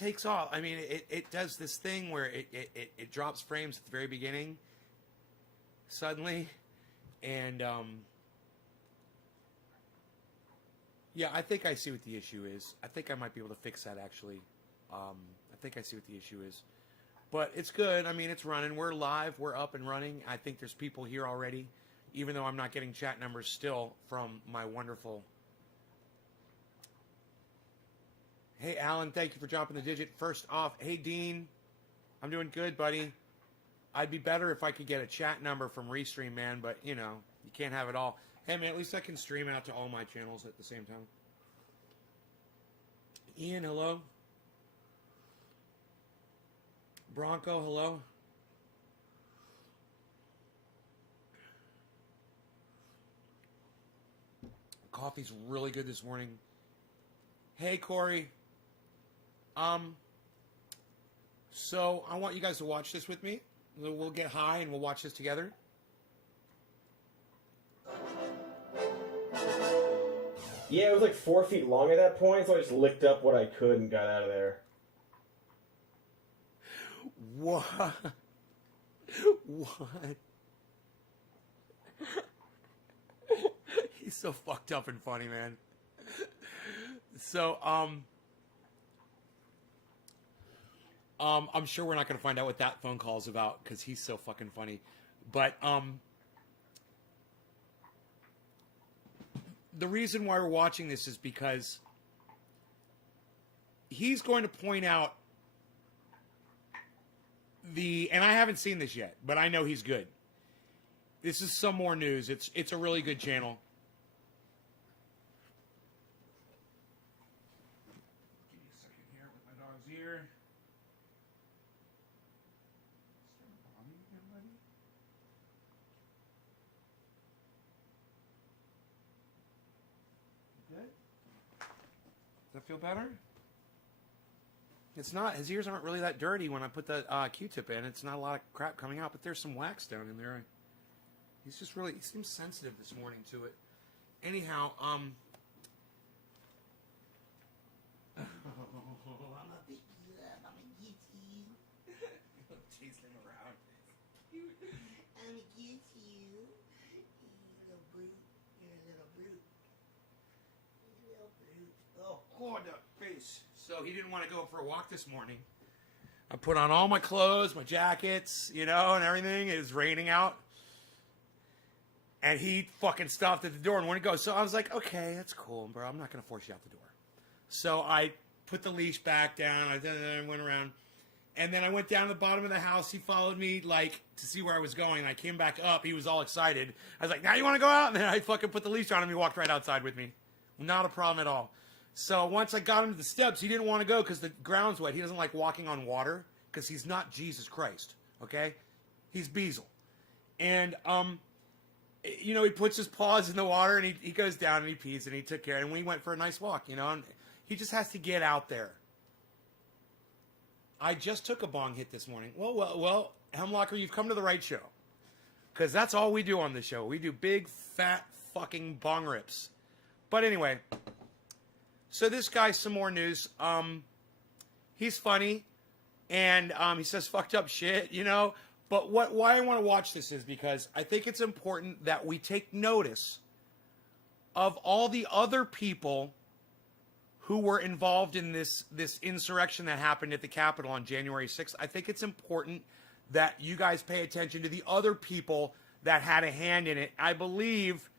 takes off. I mean, it does this thing where it drops frames at the very beginning suddenly, and yeah, I think I see what the issue is. I think I might be able to fix that, actually. I think I see what the issue is. But it's good. I mean, it's running. We're live. We're up and running. I think there's people here already, even though I'm not getting chat numbers still from my wonderful... Hey, Alan, thank you for dropping the digit. First off, hey, Dean. I'm doing good, buddy. I'd be better if I could get a chat number from Restream, man, but, you know, you can't have it all. Hey, man, at least I can stream out to all my channels at the same time. Ian, hello. Bronco, hello. Coffee's really good this morning. Hey, Corey. So I want you guys to watch this with me. We'll get high and we'll watch this together. Yeah, it was like 4 feet long at that point, so I just licked up what I could and got out of there. What? What? He's so fucked up and funny, man. So, I'm sure we're not going to find out what that phone call is about because he's so fucking funny. But, the reason why we're watching this is because he's going to point out and I haven't seen this yet, but I know he's good. This is some more news. It's a really good channel. Give me a second here with my dog's ear. Start bombing again, buddy. Good? Does that feel better? It's not. His ears aren't really that dirty when I put the Q-tip in. It's not a lot of crap coming out, but there's some wax down in there. He's just really, he seems sensitive this morning to it. Anyhow, I'm a big love. I'm a Yeti. Chase him around. I'm a Yeti. You little brute. You're a little brute. You're a little brute. Oh, God, that face. So he didn't want to go for a walk this morning. I put on all my clothes, my jackets, you know, and everything. It was raining out. And he fucking stopped at the door and wouldn't go. So I was like, okay, that's cool, bro. I'm not going to force you out the door. So I put the leash back down. I went around. And then I went down to the bottom of the house. He followed me, like, to see where I was going. I came back up. He was all excited. I was like, now you want to go out? And then I fucking put the leash on him. He walked right outside with me. Not a problem at all. So once I got him to the steps, he didn't want to go because the ground's wet. He doesn't like walking on water because he's not Jesus Christ, okay? He's Beazle. And, you know, he puts his paws in the water and he goes down and he pees and he took care. And we went for a nice walk, you know, and he just has to get out there. I just took a bong hit this morning. Well, Hemlocker, you've come to the right show. Because that's all we do on this show. We do big, fat, fucking bong rips. But anyway... So this guy's some more news. He's funny, and he says fucked up shit, you know. But why I want to watch this is because I think it's important that we take notice of all the other people who were involved in this insurrection that happened at the Capitol on January 6th. I think it's important that you guys pay attention to the other people that had a hand in it. I believe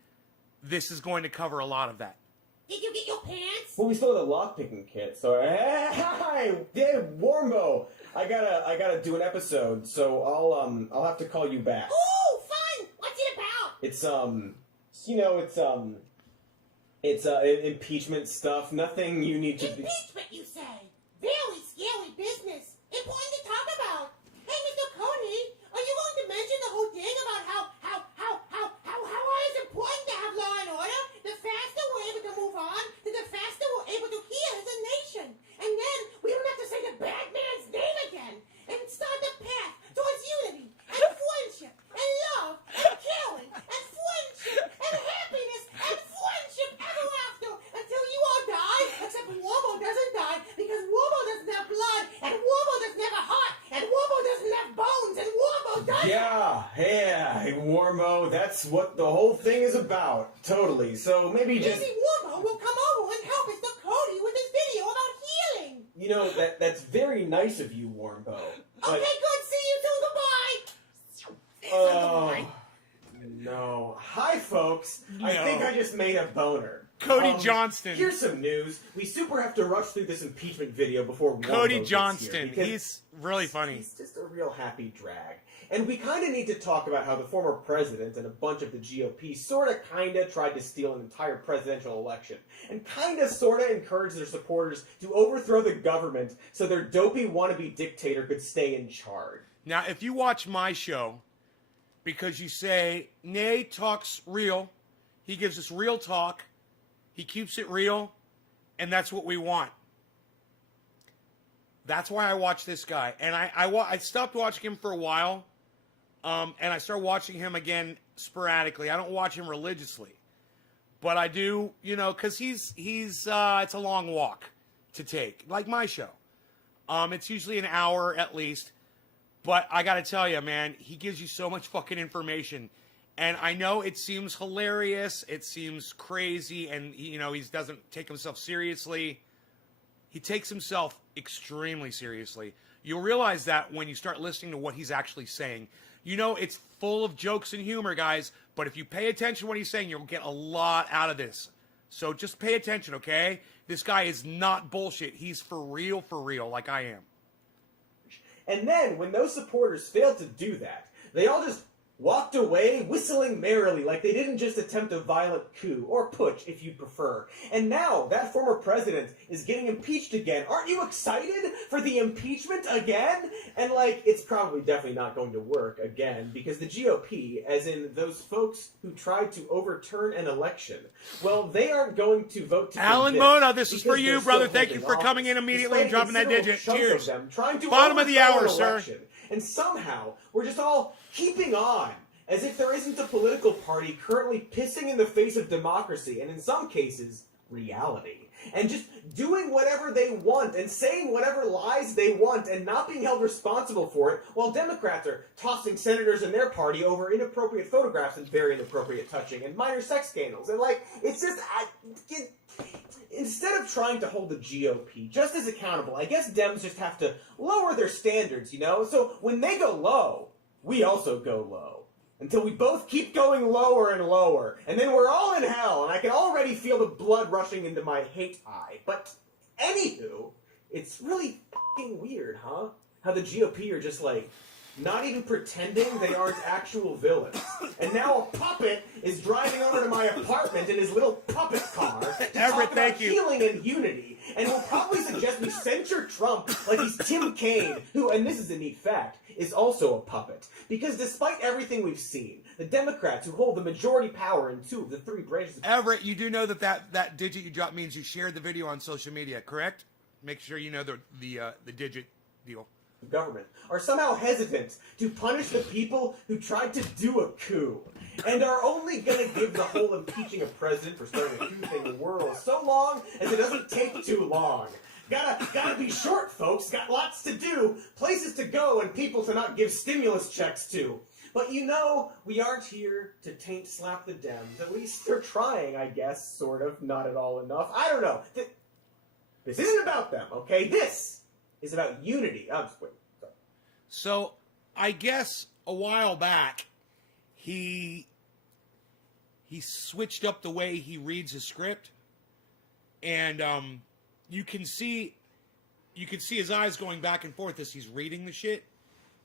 this is going to cover a lot of that. Did you get your pants? Well, we still have the lockpicking kit, so hi, Dave Warmbo. I gotta do an episode, so I'll have to call you back. Ooh, fun! What's it about? It's impeachment stuff. Nothing you need to. Impeachment, you say? Very scary business. Important to talk about. Hey, Mr. Coney, are you going to mention the whole thing about how it's important to have law and order? The faster we're able to move on, the faster we're able to heal as a nation. And then we don't have to say the bad man's name again. And start the path towards unity and friendship and love and caring and friendship and happiness and friendship ever after until you all die, except Warmo doesn't Yeah, hey, Warmo, that's what the whole thing is about. Totally. So maybe just, Maybe Warmo will come over and help Mr. Cody with his video about healing. you know, that's very nice of you, Warmo. Okay, But, good. See you soon. Goodbye. oh, no. Hi, folks. I No. think I just made a boner. Cody Johnston. Here's some news. We super have to rush through this impeachment video before Cody Warmo gets Johnston. here, because He's really funny. He's just a real happy drag. And we kind of need to talk about how the former president and a bunch of the GOP sort of kind of tried to steal an entire presidential election and kind of sort of encouraged their supporters to overthrow the government so their dopey wannabe dictator could stay in charge. Now, if you watch my show, because you say, Nay talks real, he gives us real talk, he keeps it real, and that's what we want. That's why I watch this guy. And I stopped watching him for a while, and I started watching him again sporadically. I don't watch him religiously. But I do, you know, because he's it's a long walk to take, like my show. It's usually an hour at least. But I got to tell you, man, he gives you so much fucking information. And I know it seems hilarious, it seems crazy, and, you know, he doesn't take himself seriously. He takes himself extremely seriously. You'll realize that when you start listening to what he's actually saying. You know, it's full of jokes and humor, guys, but if you pay attention to what he's saying, you'll get a lot out of this. So just pay attention, okay? This guy is not bullshit. He's for real, like I am. And then, when those supporters failed to do that, they all just walked away whistling merrily like they didn't just attempt a violent coup, or putsch if you prefer. And now, that former president is getting impeached again. Aren't you excited for the impeachment again? And it's probably definitely not going to work again, because the GOP, as in those folks who tried to overturn an election, well, they aren't going to vote to Alan convict Mona, this is because for you, they're brother. still Thank you holding for coming in office, immediately and despite dropping that considerable digit. chunk of Cheers. them trying to Bottom of the overthrow hour, an sir. election. And somehow, we're just all keeping on, as if there isn't a political party currently pissing in the face of democracy, and in some cases, reality. And just doing whatever they want, and saying whatever lies they want, and not being held responsible for it, while Democrats are tossing senators in their party over inappropriate photographs and very inappropriate touching, and minor sex scandals. And it's just... Instead of trying to hold the GOP just as accountable, I guess Dems just have to lower their standards, you know? So when they go low, we also go low. Until we both keep going lower and lower. And then we're all in hell, and I can already feel the blood rushing into my hate eye. But anywho, it's really fucking weird, huh? How the GOP are just not even pretending they aren't actual villains. And now a puppet is driving over to my apartment in his little puppet car to Everett, talk thank about you. healing and unity. And will probably suggest we censure Trump like he's Tim Kaine, who, and this is a neat fact, is also a puppet. Because despite everything we've seen, the Democrats, who hold the majority power in 2 of the 3 branches of Everett, you do know that digit you dropped means you shared the video on social media, correct? Make sure you know the digit deal. government, are somehow hesitant to punish the people who tried to do a coup, and are only going to give the whole impeaching a president for starting a coup thing whirl so long as it doesn't take too long. Gotta be short, folks. Got lots to do, places to go, and people to not give stimulus checks to. But you know, we aren't here to taint slap the Dems. At least they're trying, I guess, sort of. Not at all enough. I don't know. This isn't about them, okay? This is about unity. I'm just waiting. Sorry. So, I guess a while back, he switched up the way he reads his script, and you can see his eyes going back and forth as he's reading the shit.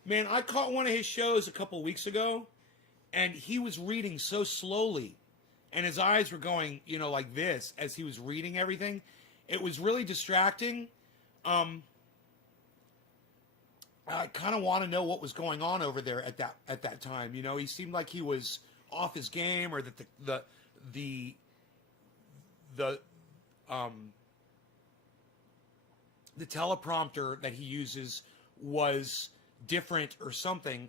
Man, I caught one of his shows a couple weeks ago, and he was reading so slowly, and his eyes were going, like this as he was reading everything. It was really distracting. I kind of want to know what was going on over there at that time. He seemed like he was off his game, or that the teleprompter that he uses was different or something.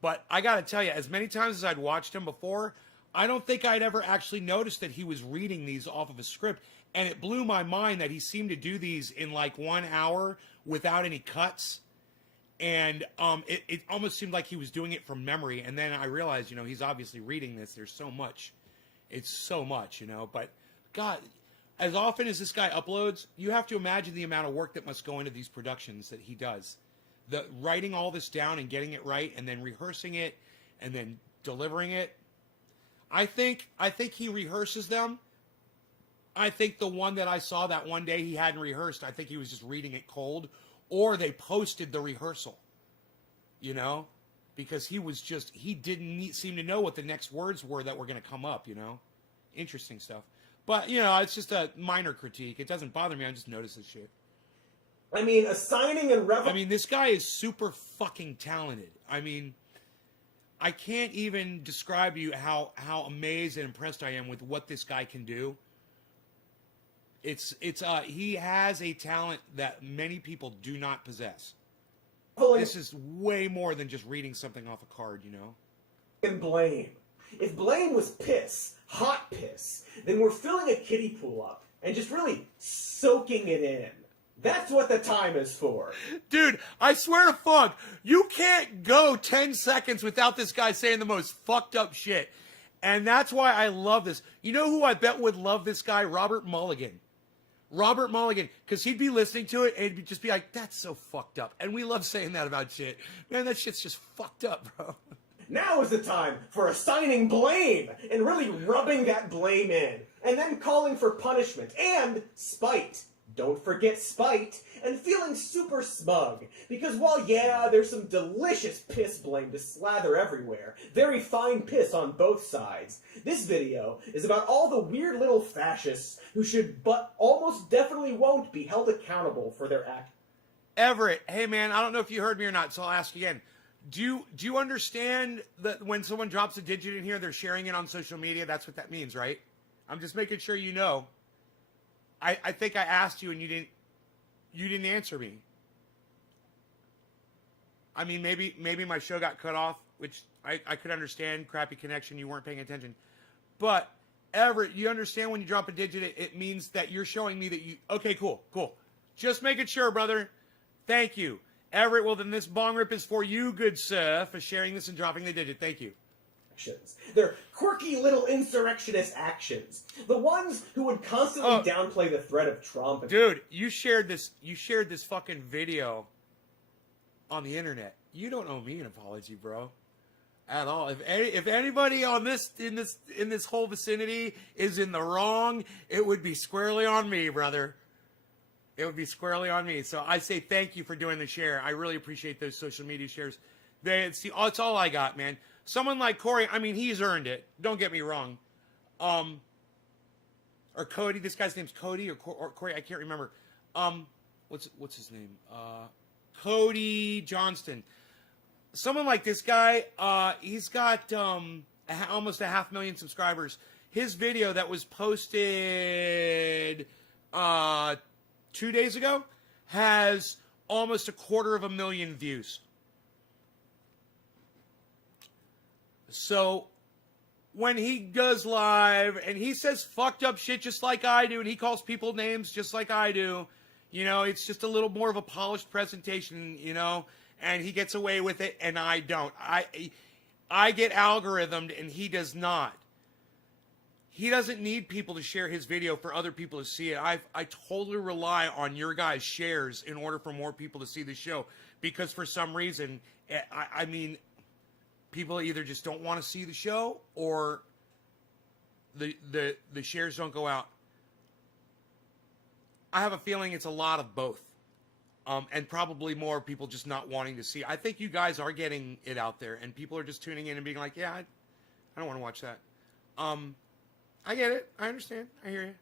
But I got to tell you, as many times as I'd watched him before, I don't think I'd ever actually noticed that he was reading these off of a script. And it blew my mind that he seemed to do these in like 1 hour without any cuts. And it almost seemed like he was doing it from memory. And then I realized, you know, he's obviously reading this. There's so much. It's so much, you know. But, God, as often as this guy uploads, you have to imagine the amount of work that must go into these productions that he does. The writing all this down and getting it right and then rehearsing it and then delivering it. I think he rehearses them. I think the one that I saw that one day he hadn't rehearsed, I think he was just reading it cold. Or they posted the rehearsal, you know, because he didn't seem to know what the next words were that were going to come up, you know. Interesting stuff. But, you know, it's just a minor critique. It doesn't bother me. I just notice this shit. I mean, assigning and I mean, this guy is super fucking talented. I mean, I can't even describe to you how amazed and impressed I am with what this guy can do. He has a talent that many people do not possess. This is way more than just reading something off a card, you know? And blame. If blame was piss, hot piss, then we're filling a kiddie pool up and just really soaking it in. That's what the time is for. Dude, I swear to fuck, you can't go 10 seconds without this guy saying the most fucked up shit. And that's why I love this. You know who I bet would love this guy? Robert Mulligan. Robert Mulligan, because he'd be listening to it and he'd just be like, that's so fucked up. And we love saying that about shit. Man, that shit's just fucked up, bro. Now is the time for assigning blame and really rubbing that blame in. And then calling for punishment and spite. Don't forget spite. And feeling super smug. Because while, yeah, there's some delicious piss blame to slather everywhere, very fine piss on both sides, this video is about all the weird little fascists who should but almost definitely won't be held accountable for their act. Everett, hey man, I don't know if you heard me or not, so I'll ask again. Do you understand that when someone drops a digit in here, they're sharing it on social media? That's what that means, right? I'm just making sure you know. I think I asked you and you didn't answer me. I mean, maybe my show got cut off, which I could understand. Crappy connection, you weren't paying attention. But Everett, you understand when you drop a digit, it means that you're showing me that you... Okay, cool. Just making sure, brother. Thank you. Everett, well, then this bong rip is for you, good sir, for sharing this and dropping the digit. Thank you. They're quirky little insurrectionist actions. The ones who would constantly downplay the threat of Trump. Dude, you shared this fucking video on the internet. You don't owe me an apology, bro. At all. If anybody on this in this whole vicinity is in the wrong, it would be squarely on me, brother. It would be squarely on me. So I say thank you for doing the share. I really appreciate those social media shares. It's all I got, man. Someone like Corey, I mean, he's earned it. Don't get me wrong. Or Cody. This guy's name's Cody or Corey. I can't remember. What's his name? Cody Johnston. Someone like this guy. He's got almost 500,000 subscribers. His video that was posted 2 days ago has almost 250,000 views. So when he goes live and he says fucked up shit just like I do, and he calls people names just like I do, you know, it's just a little more of a polished presentation, you know, and he gets away with it and I don't. I get algorithmed and he does not. He doesn't need people to share his video for other people to see it. I totally rely on your guys' shares in order for more people to see the show, because for some reason, I mean, people either just don't want to see the show or the shares don't go out. I have a feeling it's a lot of both. And probably more people just not wanting to see. I think you guys are getting it out there and people are just tuning in and being like, yeah, I don't want to watch that. I get it. I understand. I hear you.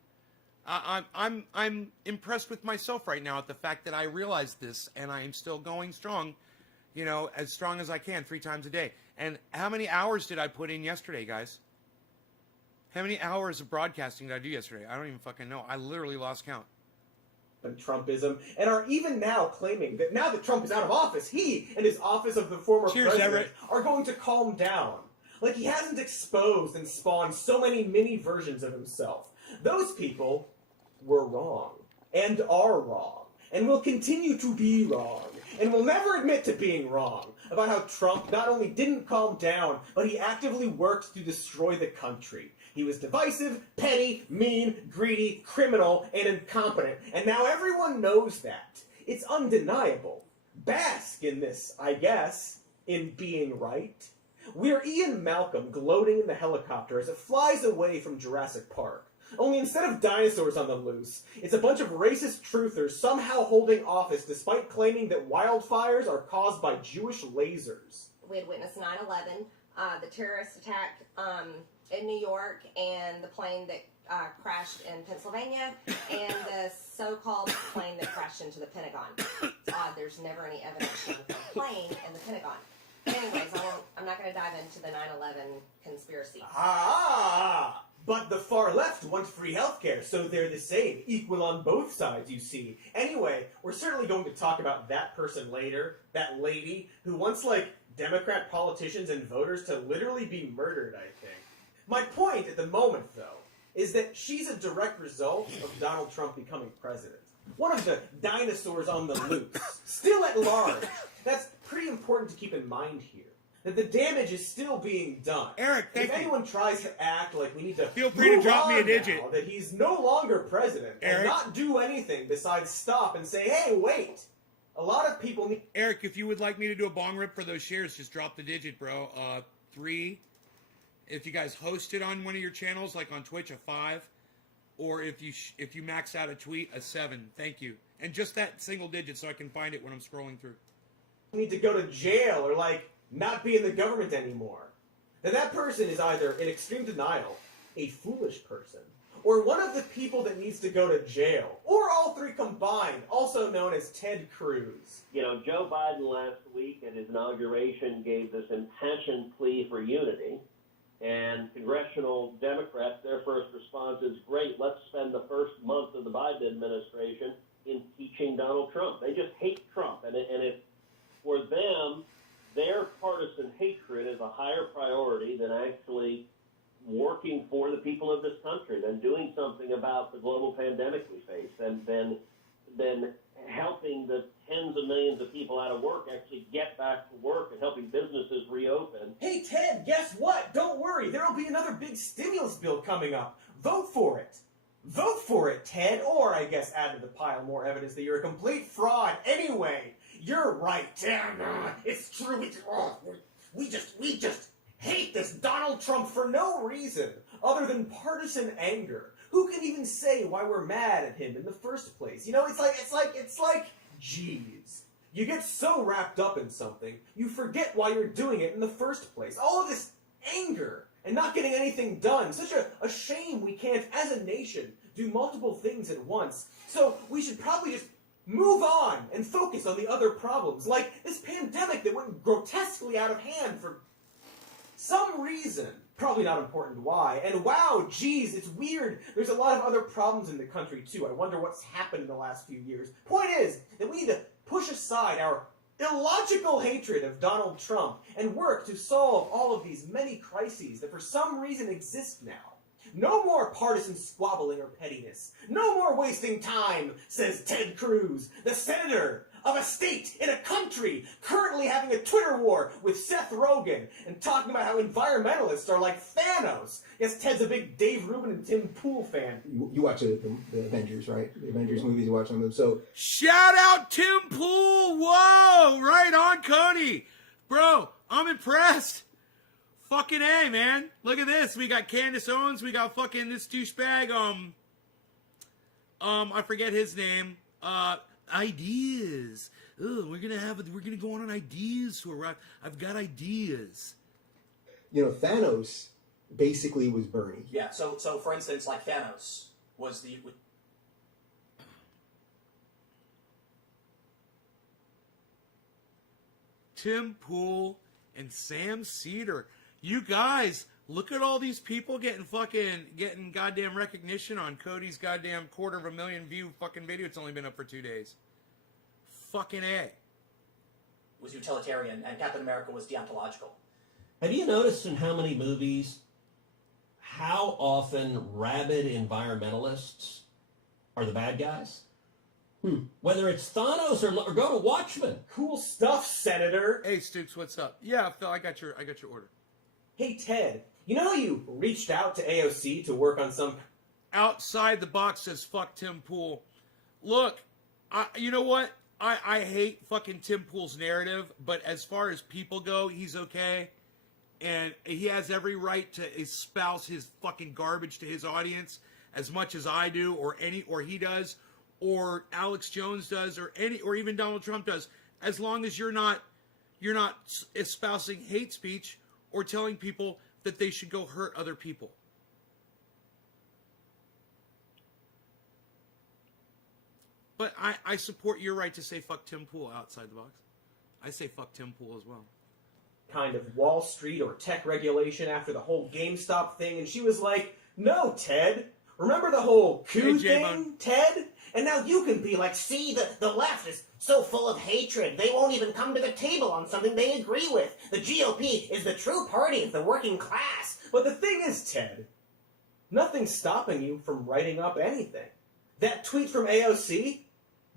I'm impressed with myself right now at the fact that I realized this and I am still going strong, you know, as strong as I can 3 times a day. And how many hours did I put in yesterday, guys? How many hours of broadcasting did I do yesterday? I don't even fucking know. I literally lost count. And Trumpism, and are even now claiming that now that Trump is out of office, he and his office of the former president Everett. are going to calm down. Like he hasn't exposed and spawned so many mini versions of himself. Those people were wrong, and are wrong, and will continue to be wrong. and will never admit to being wrong about how Trump not only didn't calm down, but he actively worked to destroy the country. He was divisive, petty, mean, greedy, criminal, and incompetent, and now everyone knows that. It's undeniable. Bask in this, I guess, in being right. We're Ian Malcolm gloating in the helicopter as it flies away from Jurassic Park. Only instead of dinosaurs on the loose, it's a bunch of racist truthers somehow holding office despite claiming that wildfires are caused by Jewish lasers. We had witnessed 9/11, the terrorist attack in New York, and the plane that crashed in Pennsylvania, and the so-called plane that crashed into the Pentagon. It's odd, there's never any evidence shown for a plane in the Pentagon. Anyways, I'm not going to dive into the 9/11 conspiracy. But the far left want free healthcare, so they're the same. Equal on both sides, you see. Anyway, we're certainly going to talk about that person later. That lady who wants, Democrat politicians and voters to literally be murdered, I think. My point at the moment, though, is that she's a direct result of Donald Trump becoming president. One of the dinosaurs on the loose. Still at large. That's pretty important to keep in mind here. That the damage is still being done. Eric, thank if you. anyone tries to act like we need to feel free to drop me a now digit. that he's no longer president Eric? and not do anything besides stop and say, hey, wait. A lot of people need... Eric, if you would like me to do a bong rip for those shares, just drop the digit, bro. 3. If you guys host it on one of your channels, like on Twitch, a 5. Or if you max out a tweet, a 7. Thank you. And just that single digit so I can find it when I'm scrolling through. need to go to jail or, not be in the government anymore. Then that person is either in extreme denial, a foolish person, or one of the people that needs to go to jail, or all three combined, also known as Ted Cruz. Joe Biden last week at his inauguration gave this impassioned plea for unity, and congressional Democrats, their first response is, great, let's spend the first month of the Biden administration impeaching Donald Trump. They just hate Trump, and if for them, their partisan hatred is a higher priority than actually working for the people of this country, than doing something about the global pandemic we face, and then helping the tens of millions of people out of work actually get back to work and helping businesses reopen. Hey, Ted, guess what? Don't worry. There'll be another big stimulus bill coming up. Vote for it. Vote for it, Ted. Or, I guess, add to the pile more evidence that you're a complete fraud. Anyway, you're right. It's true. We just hate this Donald Trump for no reason other than partisan anger. Who can even say why we're mad at him in the first place? It's like, geez. You get so wrapped up in something, you forget why you're doing it in the first place. All of this anger and not getting anything done. Such a shame we can't, as a nation, do multiple things at once. So we should probably just move on and focus on the other problems, like this pandemic that went grotesquely out of hand for some reason. Probably not important why. And wow, geez, it's weird. There's a lot of other problems in the country, too. I wonder what's happened in the last few years. Point is that we need to push aside our illogical hatred of Donald Trump and work to solve all of these many crises that for some reason exist now. No more partisan squabbling or pettiness. No more wasting time, says Ted Cruz, the senator of a state in a country currently having a Twitter war with Seth Rogen and talking about how environmentalists are like Thanos. Yes, Ted's a big Dave Rubin and Tim Pool fan. You watch the Avengers, right? The Avengers movies, you watch them. So shout out Tim Pool! Whoa! Right on, Cody! Bro, I'm impressed. Fucking A, man. Look at this. We got Candace Owens. We got fucking this douchebag. I forget his name. Ideas. We're gonna go on ideas tour. I've got ideas. Thanos basically was Bernie. Yeah. So for instance, like Thanos was the. Tim Pool and Sam Cedar. You guys, look at all these people getting goddamn recognition on Cody's goddamn 250,000 view fucking video. It's only been up for 2 days. Fucking A. Was utilitarian, and Captain America was deontological. Have you noticed in how many movies how often rabid environmentalists are the bad guys? Whether it's Thanos or go to Watchmen. Cool stuff, Senator. Hey, Stooks, what's up? Yeah, Phil, I got your order. Hey, Ted, you know how you reached out to AOC to work on some... Outside the box says fuck Tim Pool. Look, you know what? I hate fucking Tim Pool's narrative, but as far as people go, he's okay. And he has every right to espouse his fucking garbage to his audience as much as I do, or he does, or Alex Jones does, or even Donald Trump does, as long as you're not espousing hate speech or telling people that they should go hurt other people. But I support your right to say fuck Tim Pool outside the box. I say fuck Tim Pool as well. kind of Wall Street or tech regulation after the whole GameStop thing, and she was like, no, Ted. Remember the whole coup thing, Ted? And now you can be like, see, the left is so full of hatred, they won't even come to the table on something they agree with. The GOP is the true party of the working class. But the thing is, Ted, nothing's stopping you from writing up anything. That tweet from AOC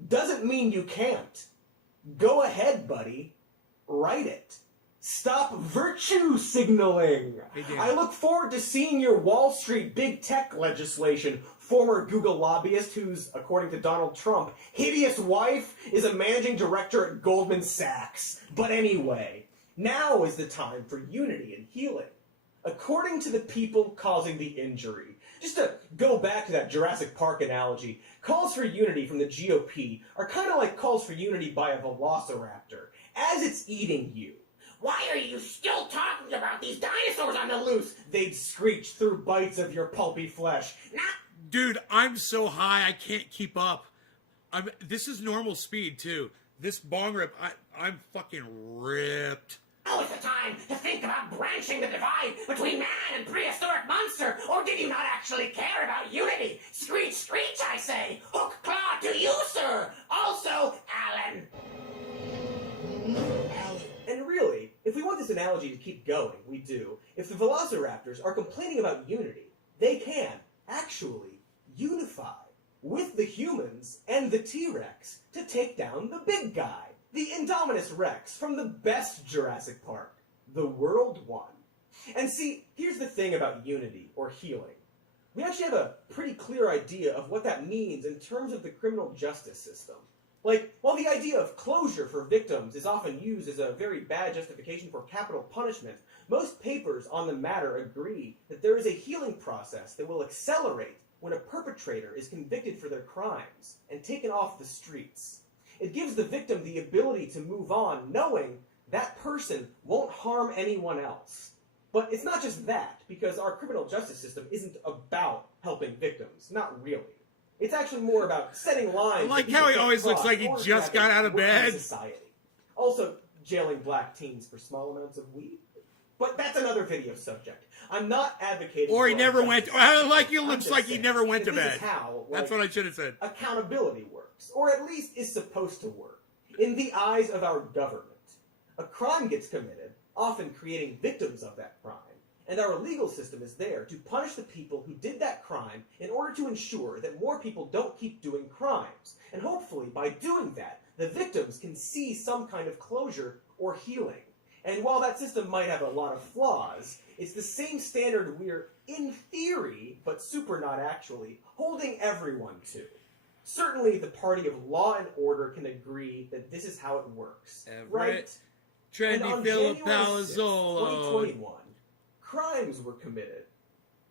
doesn't mean you can't. Go ahead, buddy. Write it. Stop virtue signaling. I look forward to seeing your Wall Street big tech legislation. Former Google lobbyist whose, according to Donald Trump, hideous wife is a managing director at Goldman Sachs. But anyway, now is the time for unity and healing. According to the people causing the injury. Just to go back to that Jurassic Park analogy, calls for unity from the GOP are kind of like calls for unity by a velociraptor as it's eating you. Why are you still talking about these dinosaurs on the loose? They'd screech through bites of your pulpy flesh. Dude, I'm so high I can't keep up. This is normal speed too. This bong rip, I'm fucking ripped. Now is the time to think about branching the divide between man and prehistoric monster, or did you not actually care about unity? Screech, screech, I say! Hook claw to you, sir! Also, Alan! And really, if we want this analogy to keep going, we do. If the velociraptors are complaining about unity, they can actually unify with the humans and the T-Rex to take down the big guy. The Indominus Rex from the best Jurassic Park, the World One. And see, here's the thing about unity or healing. We actually have a pretty clear idea of what that means in terms of the criminal justice system. Like, while the idea of closure for victims is often used as a very bad justification for capital punishment, most papers on the matter agree that there is a healing process that will accelerate when a perpetrator is convicted for their crimes and taken off the streets. It gives the victim the ability to move on, knowing that person won't harm anyone else. But it's not just that, because our criminal justice system isn't about helping victims. Not really. It's actually more about setting lines. I like how he always looks like he just got out of bed. Society. Also, jailing black teens for small amounts of weed. But that's another video subject. I'm not advocating. Or he never went. Like he I'm looks just like he saying, never went to this is bed. how, That's what I should have said. Accountability works, or at least is supposed to work, in the eyes of our government. A crime gets committed, often creating victims of that crime, and our legal system is there to punish the people who did that crime in order to ensure that more people don't keep doing crimes. And hopefully, by doing that, the victims can see some kind of closure or healing. And while that system might have a lot of flaws, it's the same standard we're, in theory, but super not actually, holding everyone to. Certainly the party of law and order can agree that this is how it works. Right? And on January 6th, 2021, crimes were committed.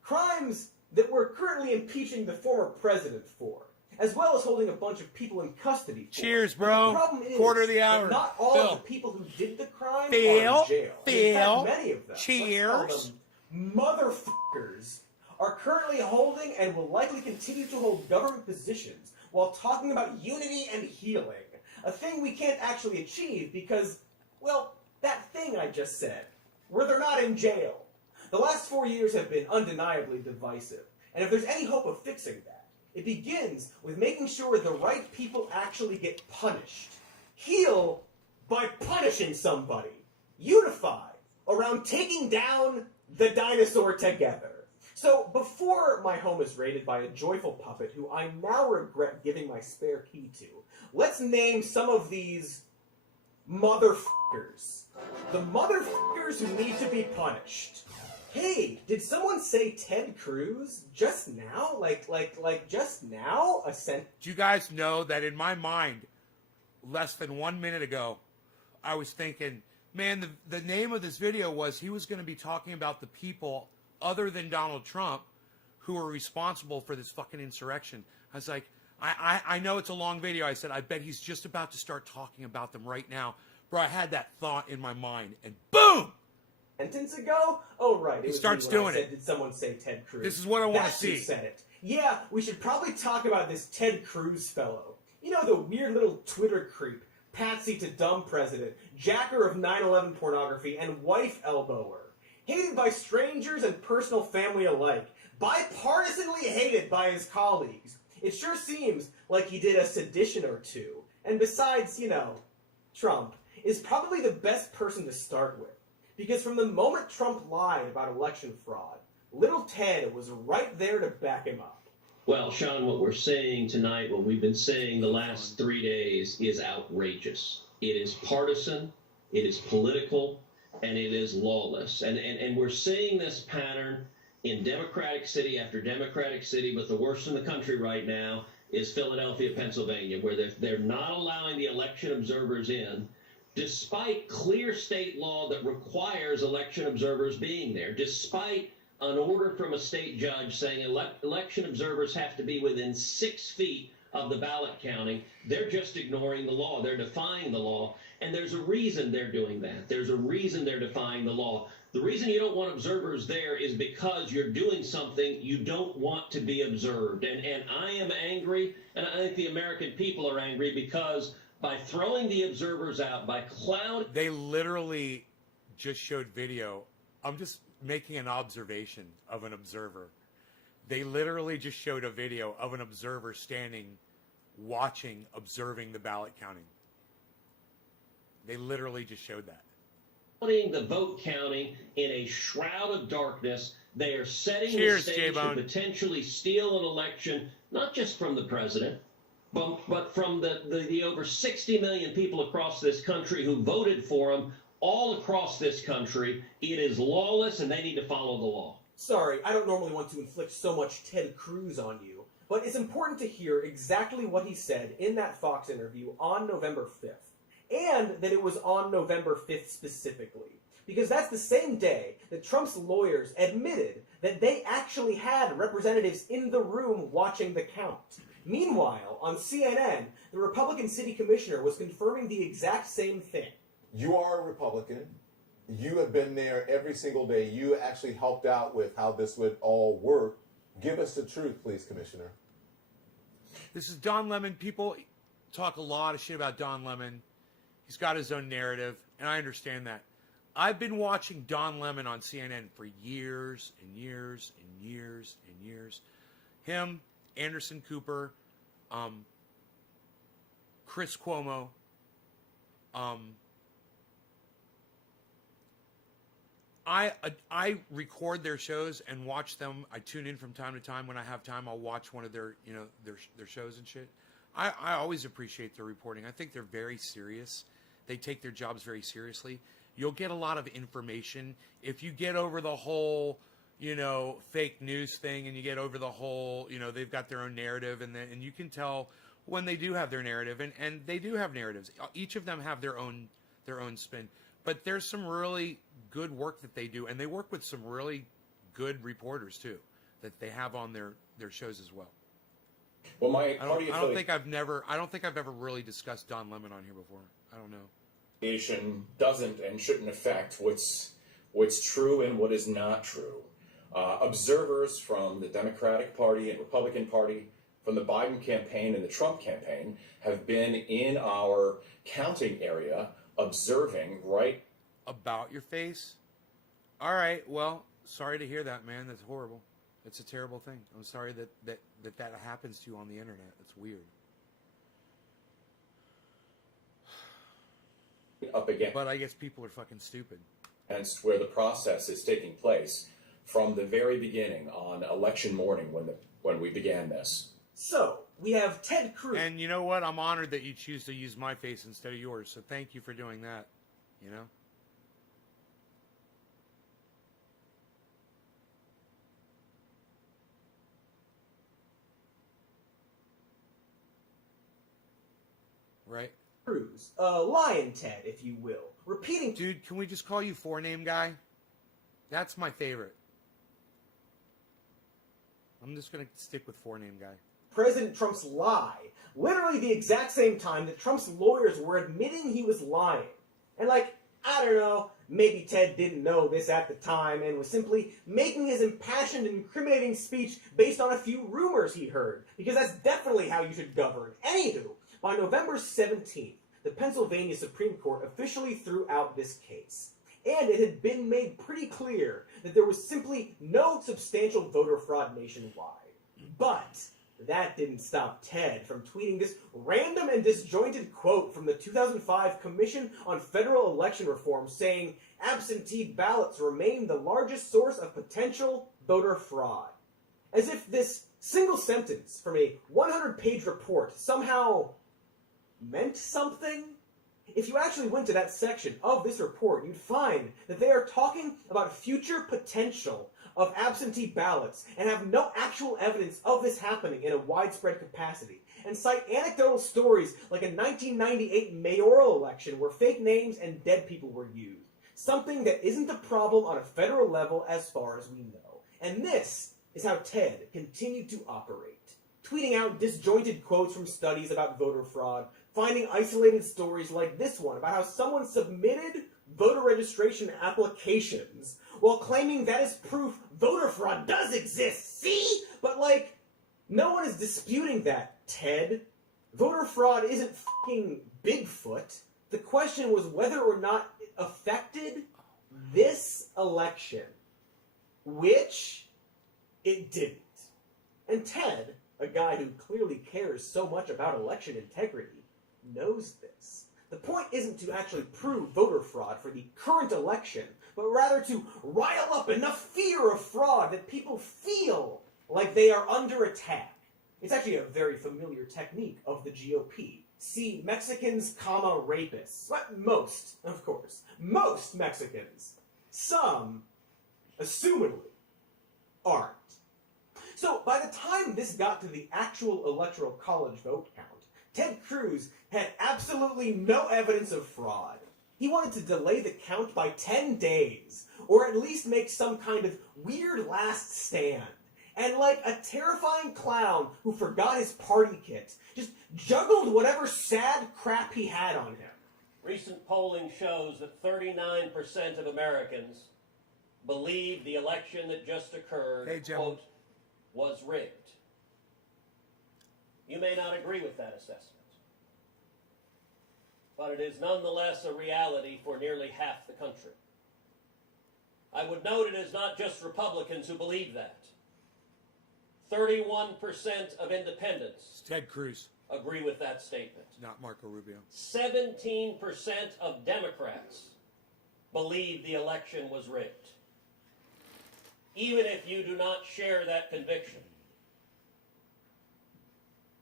Crimes that we're currently impeaching the former president for, as well as holding a bunch of people in custody for. Cheers, bro. The problem is Quarter of the hour. that not all Phil. of the people who did the crime Phil. are in jail. In fact, Phil. many of them, Cheers. let's call them motherfuckers, are currently holding and will likely continue to hold government positions while talking about unity and healing. A thing we can't actually achieve because, well, that thing I just said, where they're not in jail. The last 4 years have been undeniably divisive, and if there's any hope of fixing that, it begins with making sure the right people actually get punished. Heal by punishing somebody. Unify around taking down the dinosaur together. So, before my home is raided by a joyful puppet who I now regret giving my spare key to, let's name some of these motherfuckers. The motherfuckers who need to be punished. Hey, did someone say Ted Cruz just now? Like just now? Do you guys know that in my mind, less than 1 minute ago, I was thinking, man, the name of this video was he was going to be talking about the people other than Donald Trump who are responsible for this fucking insurrection. I was like, I know it's a long video. I said, I bet he's just about to start talking about them right now. Bro, I had that thought in my mind, and boom! Sentence ago? Oh, right. He was starts me when I doing said, it. Did someone say Ted Cruz? This is what I want to That's who see. said it. Yeah, we should probably talk about this Ted Cruz fellow. You know, the weird little Twitter creep, patsy to dumb president, jacker of 9/11 pornography, and wife elbower. Hated by strangers and personal family alike. Bipartisanly hated by his colleagues. It sure seems like he did a sedition or two. And besides, you know, Trump is probably the best person to start with. Because from the moment Trump lied about election fraud, little Ted was right there to back him up. Well, Sean, what we're saying tonight, what we've been saying the last 3 days, is outrageous. It is partisan, it is political, and it is lawless. And we're seeing this pattern in Democratic city after Democratic city, but the worst in the country right now is Philadelphia, Pennsylvania, where they're not allowing the election observers in, despite clear state law that requires election observers being there, despite an order from a state judge saying election observers have to be within 6 feet of the ballot counting. They're just ignoring the law. They're defying the law. And there's a reason they're doing that. There's a reason they're defying the law. The reason you don't want observers there is because you're doing something you don't want to be observed. And I am angry, and I think the American people are angry because by throwing the observers out, by cloud... They literally just showed video. I'm just making an observation of an observer. They literally just showed a video of an observer standing, watching, observing the ballot counting. They literally just showed that. Putting the vote counting in a shroud of darkness. They are setting Cheers, the stage to J-Bone. potentially steal an election, not just from the president, but from the over 60 million people across this country who voted for him, all across this country. It is lawless, and they need to follow the law. Sorry, I don't normally want to inflict so much Ted Cruz on you, but it's important to hear exactly what he said in that Fox interview on November 5th. And that it was on November 5th specifically. Because that's the same day that Trump's lawyers admitted that they actually had representatives in the room watching the count. Meanwhile, on CNN, the Republican city commissioner was confirming the exact same thing. You are a Republican. You have been there every single day. You actually helped out with how this would all work. Give us the truth, please, Commissioner. This is Don Lemon. People talk a lot of shit about Don Lemon. He's got his own narrative, and I understand that. I've been watching Don Lemon on CNN for years and years and years and years. Him, Anderson Cooper, Chris Cuomo, I record their shows and watch them. I tune in from time to time. When I have time, I'll watch one of their shows and shit. I always appreciate their reporting. I think they're very serious. They take their jobs very seriously. You'll get a lot of information. If you get over the whole, fake news thing, and you get over the whole, they've got their own narrative, and you can tell when they do have their narrative, and they do have narratives. Each of them have their own spin. But there's some really good work that they do, and they work with some really good reporters too that they have on their shows as well. Well, I don't think I've ever really discussed Don Lemon on here before. I don't know. Doesn't and shouldn't affect what's true and what is not true. Observers from the Democratic Party and Republican Party, from the Biden campaign and the Trump campaign, have been in our counting area observing right about your face. All right. Well, sorry to hear that, man. That's horrible. It's a terrible thing. I'm sorry that happens to you on the internet. It's weird. Up again. But I guess people are fucking stupid. And where the process is taking place. from the very beginning on election morning when we began this. So, we have Ted Cruz. And you know what? I'm honored that you choose to use my face instead of yours. So thank you for doing that. You know? Right? Cruz, Lion Ted, if you will, repeating. Dude, can we just call you Four Name Guy? That's my favorite. I'm just going to stick with Four Name Guy. President Trump's lie, literally the exact same time that Trump's lawyers were admitting he was lying. And like, I don't know, maybe Ted didn't know this at the time and was simply making his impassioned, incriminating speech based on a few rumors he heard, because that's definitely how you should govern. Anywho, by November 17th, the Pennsylvania Supreme Court officially threw out this case. And it had been made pretty clear that there was simply no substantial voter fraud nationwide. But that didn't stop Ted from tweeting this random and disjointed quote from the 2005 Commission on Federal Election Reform saying, "Absentee ballots remain the largest source of potential voter fraud." As if this single sentence from a 100-page report somehow meant something. If you actually went to that section of this report, you'd find that they are talking about future potential of absentee ballots and have no actual evidence of this happening in a widespread capacity, and cite anecdotal stories like a 1998 mayoral election where fake names and dead people were used, something that isn't a problem on a federal level as far as we know. And this is how Ted continued to operate, tweeting out disjointed quotes from studies about voter fraud, finding isolated stories like this one about how someone submitted voter registration applications while claiming that is proof voter fraud does exist. See? But like, no one is disputing that, Ted. Voter fraud isn't fucking Bigfoot. The question was whether or not it affected this election, which it didn't. And Ted, a guy who clearly cares so much about election integrity, knows this. The point isn't to actually prove voter fraud for the current election, but rather to rile up enough fear of fraud that people feel like they are under attack. It's actually a very familiar technique of the GOP. See, Mexicans, rapists. But most, of course, most Mexicans. Some, assumedly, aren't. So, by the time this got to the actual Electoral College vote count, Ted Cruz had absolutely no evidence of fraud. He wanted to delay the count by 10 days, or at least make some kind of weird last stand. And like a terrifying clown who forgot his party kit, just juggled whatever sad crap he had on him. Recent polling shows that 39% of Americans believe the election that just occurred, quote, was rigged. You may not agree with that assessment, but it is nonetheless a reality for nearly half the country. I would note it is not just Republicans who believe that. 31% of independents Ted Cruz agree with that statement. Not Marco Rubio. 17% of Democrats believe the election was rigged. Even if you do not share that conviction,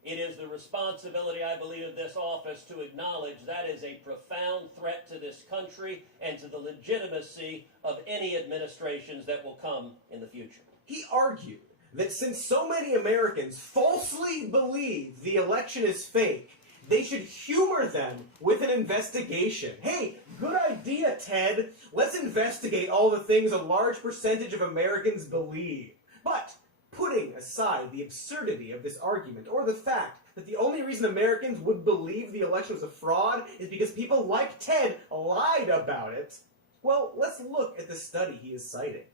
it is the responsibility, I believe, of this office to acknowledge that is a profound threat to this country and to the legitimacy of any administrations that will come in the future. He argued that since so many Americans falsely believe the election is fake, they should humor them with an investigation. Hey, good idea, Ted. Let's investigate all the things a large percentage of Americans believe. But putting aside the absurdity of this argument, or the fact that the only reason Americans would believe the election was a fraud is because people like Ted lied about it, well, let's look at the study he is citing.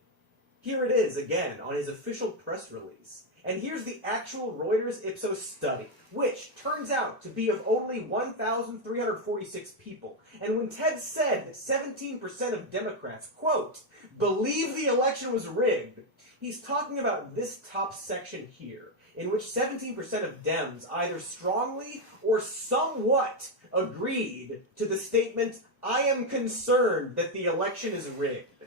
Here it is again on his official press release. And here's the actual Reuters Ipsos study, which turns out to be of only 1,346 people. And when Ted said that 17% of Democrats, quote, believe the election was rigged, he's talking about this top section here, in which 17% of Dems either strongly or somewhat agreed to the statement, I am concerned that the election is rigged.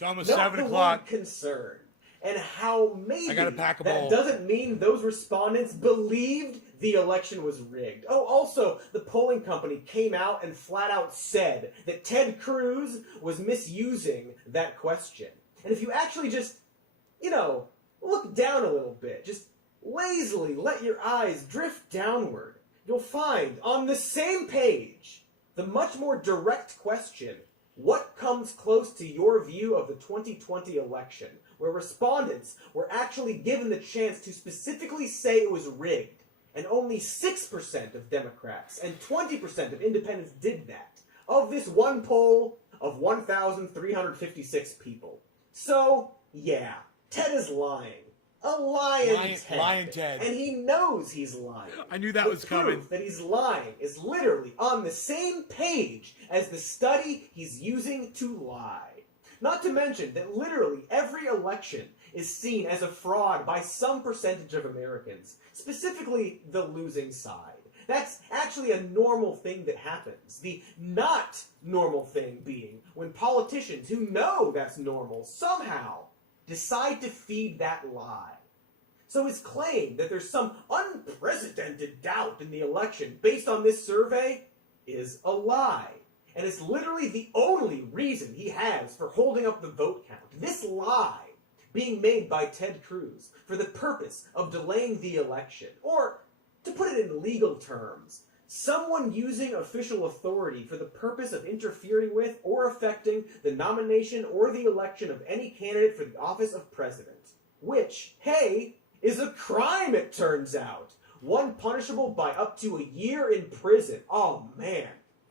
It's almost Note 7 the o'clock. word concern and how maybe I gotta pack a that bowl. doesn't mean those respondents believed the election was rigged. Oh, also, the polling company came out and flat out said that Ted Cruz was misusing that question. And if you actually just, look down a little bit, just lazily let your eyes drift downward, you'll find on the same page the much more direct question, what comes close to your view of the 2020 election, where respondents were actually given the chance to specifically say it was rigged, and only 6% of Democrats and 20% of independents did that, of this one poll of 1,356 people. So, yeah, Ted is lying. A lying Ted. And he knows he's lying. I knew that The was coming. proof that he's lying is literally on the same page as the study he's using to lie. Not to mention that literally every election is seen as a fraud by some percentage of Americans, specifically the losing side. That's actually a normal thing that happens. The not normal thing being when politicians who know that's normal somehow decide to feed that lie. So his claim that there's some unprecedented doubt in the election based on this survey is a lie. And it's literally the only reason he has for holding up the vote count. This lie being made by Ted Cruz for the purpose of delaying the election. Or, to put it in legal terms, someone using official authority for the purpose of interfering with or affecting the nomination or the election of any candidate for the office of president. Which, hey, is a crime, it turns out. One punishable by up to a year in prison. Oh, man.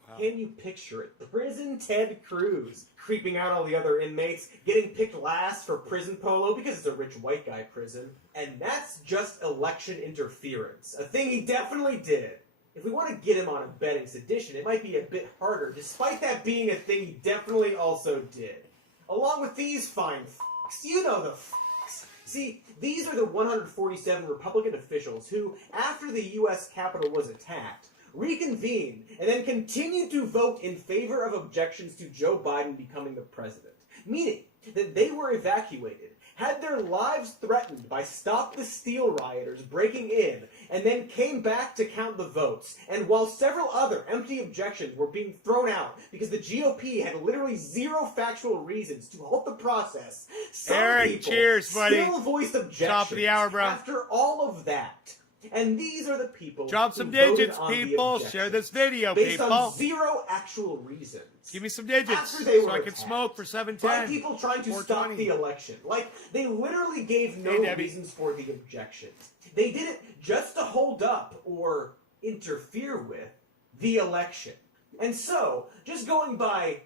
Wow. Can you picture it? Prison Ted Cruz creeping out all the other inmates, getting picked last for prison polo because it's a rich white guy prison. And that's just election interference. A thing he definitely did. If we want to get him on a betting sedition, it might be a bit harder, despite that being a thing he definitely also did. Along with these fine f***s, you know the f***s. See, these are the 147 Republican officials who, after the U.S. Capitol was attacked, reconvened and then continued to vote in favor of objections to Joe Biden becoming the president. Meaning that they were evacuated, had their lives threatened by Stop the Steal rioters breaking in, and then came back to count the votes. And while several other empty objections were being thrown out because the GOP had literally zero factual reasons to halt the process, some Eric, people cheers, buddy. still voiced objections Top of the hour, bro. after all of that. And these are the people Drop who some voted digits, on the people. objections Share this video, based people. on zero actual reasons. Give me some digits After they so were I can attacked smoke for by 710. people trying to 420. stop the election. Like, they literally gave no Hey, Debbie. reasons for the objections. They did it just to hold up or interfere with the election. And so, just going by,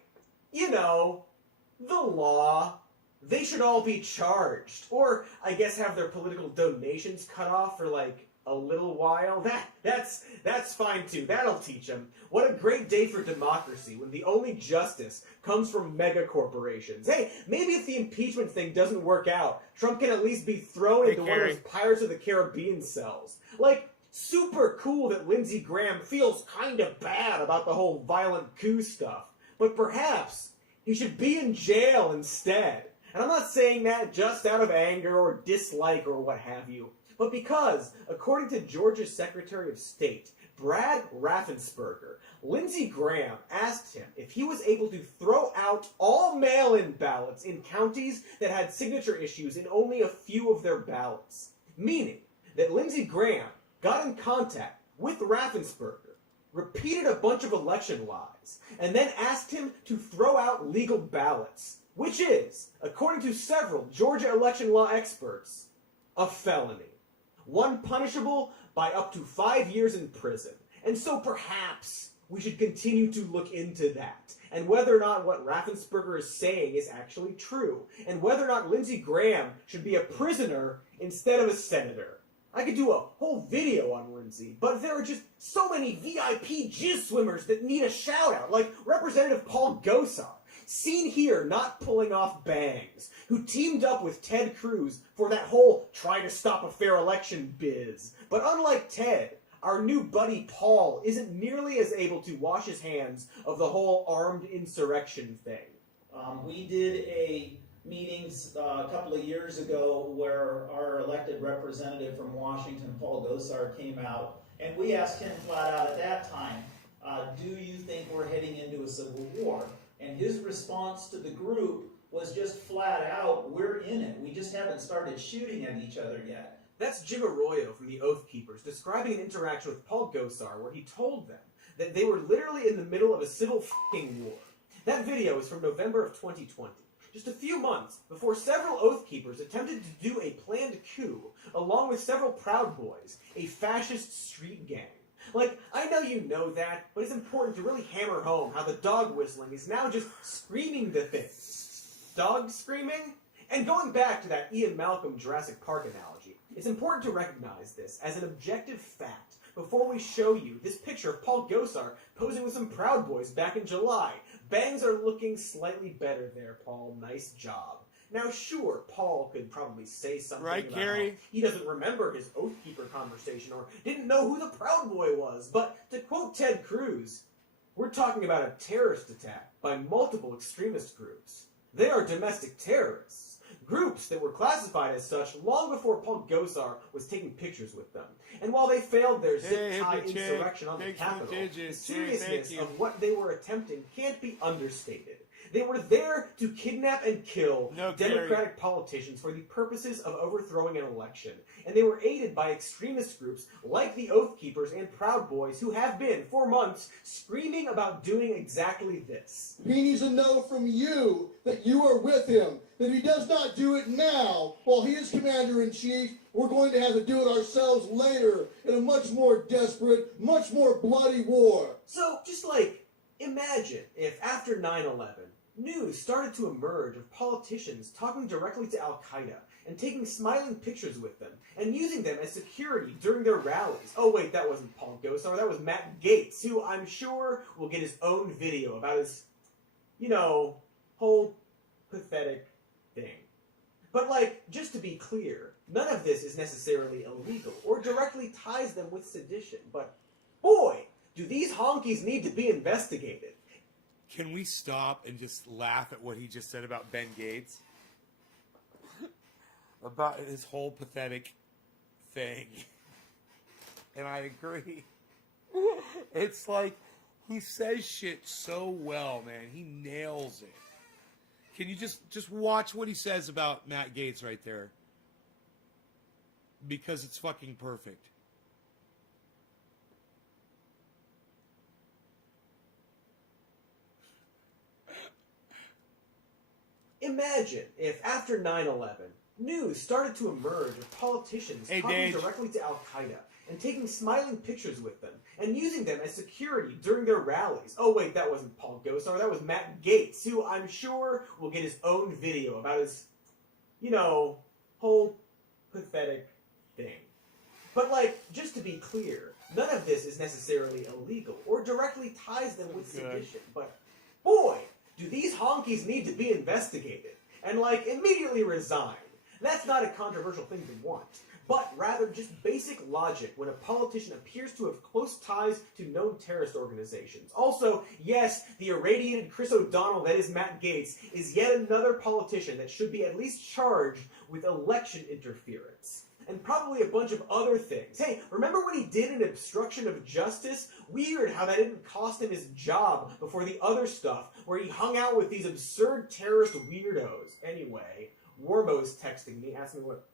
the law, they should all be charged. Or, I guess, have their political donations cut off for, a little while. That's fine too. That'll teach them. What a great day for democracy when the only justice comes from mega corporations. Hey, maybe if the impeachment thing doesn't work out, Trump can at least be thrown into one of those Pirates of the Caribbean cells. Super cool that Lindsey Graham feels kind of bad about the whole violent coup stuff. But perhaps he should be in jail instead. And I'm not saying that just out of anger or dislike or what have you. But because, according to Georgia's Secretary of State, Brad Raffensperger, Lindsey Graham asked him if he was able to throw out all mail-in ballots in counties that had signature issues in only a few of their ballots. Meaning that Lindsey Graham got in contact with Raffensperger, repeated a bunch of election lies, and then asked him to throw out legal ballots, which is, according to several Georgia election law experts, a felony. One punishable by up to 5 years in prison. And so perhaps we should continue to look into that, and whether or not what Raffensperger is saying is actually true, and whether or not Lindsey Graham should be a prisoner instead of a senator. I could do a whole video on Lindsey, but there are just so many VIP jizz swimmers that need a shout out, like Representative Paul Gosar, seen here not pulling off bangs, who teamed up with Ted Cruz for that whole try to stop a fair election biz. But unlike Ted, our new buddy Paul isn't nearly as able to wash his hands of the whole armed insurrection thing. We did a meetings a couple of years ago where our elected representative from Washington, Paul Gosar, came out, and we asked him flat out at that time, do you think we're heading into a civil war? And his response to the group was just flat out, we're in it. We just haven't started shooting at each other yet. That's Jim Arroyo from the Oath Keepers describing an interaction with Paul Gosar where he told them that they were literally in the middle of a civil f***ing war. That video is from November of 2020, just a few months before several Oath Keepers attempted to do a planned coup along with several Proud Boys, a fascist street gang. Like, I know you know that, but it's important to really hammer home how the dog whistling is now just screaming the thing. Dog screaming? And going back to that Ian Malcolm Jurassic Park analogy, it's important to recognize this as an objective fact before we show you this picture of Paul Gosar posing with some Proud Boys back in July. Bangs are looking slightly better there, Paul. Nice job. Now, sure, Paul could probably say something right, about Gary? how he doesn't remember his Oath Keeper conversation or didn't know who the Proud Boy was. But to quote Ted Cruz, we're talking about a terrorist attack by multiple extremist groups. They are domestic terrorists, groups that were classified as such long before Paul Gosar was taking pictures with them. And while they failed their zip-tie insurrection on the Capitol, the seriousness of what they were attempting can't be understated. They were there to kidnap and kill Democratic politicians for the purposes of overthrowing an election. And they were aided by extremist groups like the Oath Keepers and Proud Boys who have been, for months, screaming about doing exactly this. He needs to know from you that you are with him. That if he does not do it now, while he is commander-in-chief, we're going to have to do it ourselves later in a much more desperate, much more bloody war. So, just like, imagine if after 9/11, news started to emerge of politicians talking directly to Al-Qaeda and taking smiling pictures with them and using them as security during their rallies. Oh wait, that wasn't Paul Gosar, that was Matt Gaetz, who I'm sure will get his own video about his, whole pathetic thing. But just to be clear, none of this is necessarily illegal or directly ties them with sedition, but boy, do these honkies need to be investigated. Can we stop and just laugh at what he just said about Ben Gates? About his whole pathetic thing. And I agree. It's like, he says shit so well, man. He nails it. Can you just watch what he says about Matt Gaetz right there? Because it's fucking perfect. Imagine if after 9/11, news started to emerge of politicians talking directly to Al-Qaeda and taking smiling pictures with them and using them as security during their rallies. Oh wait, that wasn't Paul Gosar, that was Matt Gaetz, who I'm sure will get his own video about his, whole pathetic thing. But just to be clear, none of this is necessarily illegal or directly ties them with sedition, but boy, do these honkies need to be investigated and immediately resign. That's not a controversial thing to want, but rather just basic logic when a politician appears to have close ties to known terrorist organizations. Also, yes, the irradiated Chris O'Donnell that is Matt Gaetz is yet another politician that should be at least charged with election interference. And probably a bunch of other things. Hey, remember when he did an obstruction of justice? Weird how that didn't cost him his job before the other stuff, where he hung out with these absurd terrorist weirdos. Anyway, Warbo's texting me, asking me what